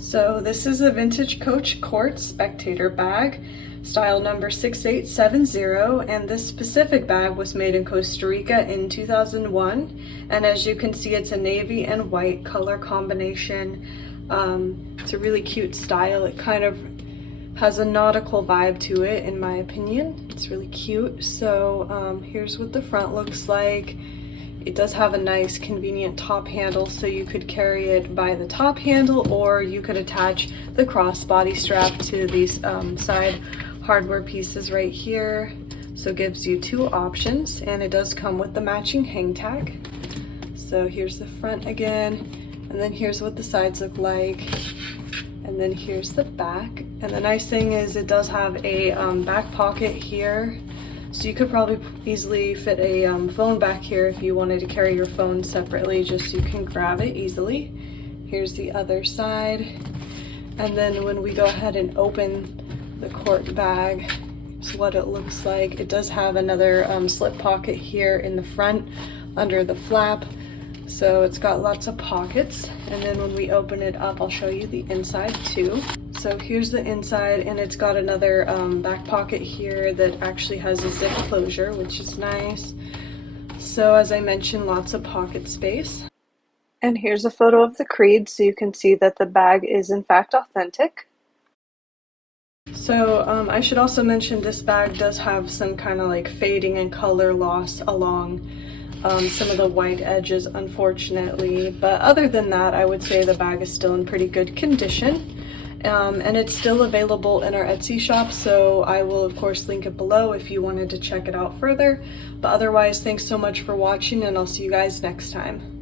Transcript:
So this is a vintage Coach Court Spectator bag, style number 6870, and this specific bag was made in Costa Rica in 2001. And as you can see, it's a navy and white color combination. It's a really cute style. It kind of has a nautical vibe to it, in my opinion. It's really cute. So here's what the front looks like. It does have a nice convenient top handle, so you could carry it by the top handle, or you could attach the crossbody strap to these side hardware pieces right here. So it gives you two options, and it does come with the matching hang tag. So here's the front again, and then here's what the sides look like, and then here's the back. And the nice thing is it does have a back pocket here. So you could probably easily fit a phone back here if you wanted to carry your phone separately, just so you can grab it easily. Here's the other side. And then when we go ahead and open the Court bag, it's what it looks like. It does have another slip pocket here in the front under the flap. So it's got lots of pockets. And then when we open it up, I'll show you the inside too. So here's the inside, and it's got another back pocket here that actually has a zip closure, which is nice. So as I mentioned, lots of pocket space. And here's a photo of the creed, so you can see that the bag is in fact authentic. So I should also mention this bag does have some kind of like fading and color loss along some of the white edges, unfortunately. But other than that, I would say the bag is still in pretty good condition. And it's still available in our Etsy shop, so I will of course link it below if you wanted to check it out further. But otherwise, thanks so much for watching, and I'll see you guys next time.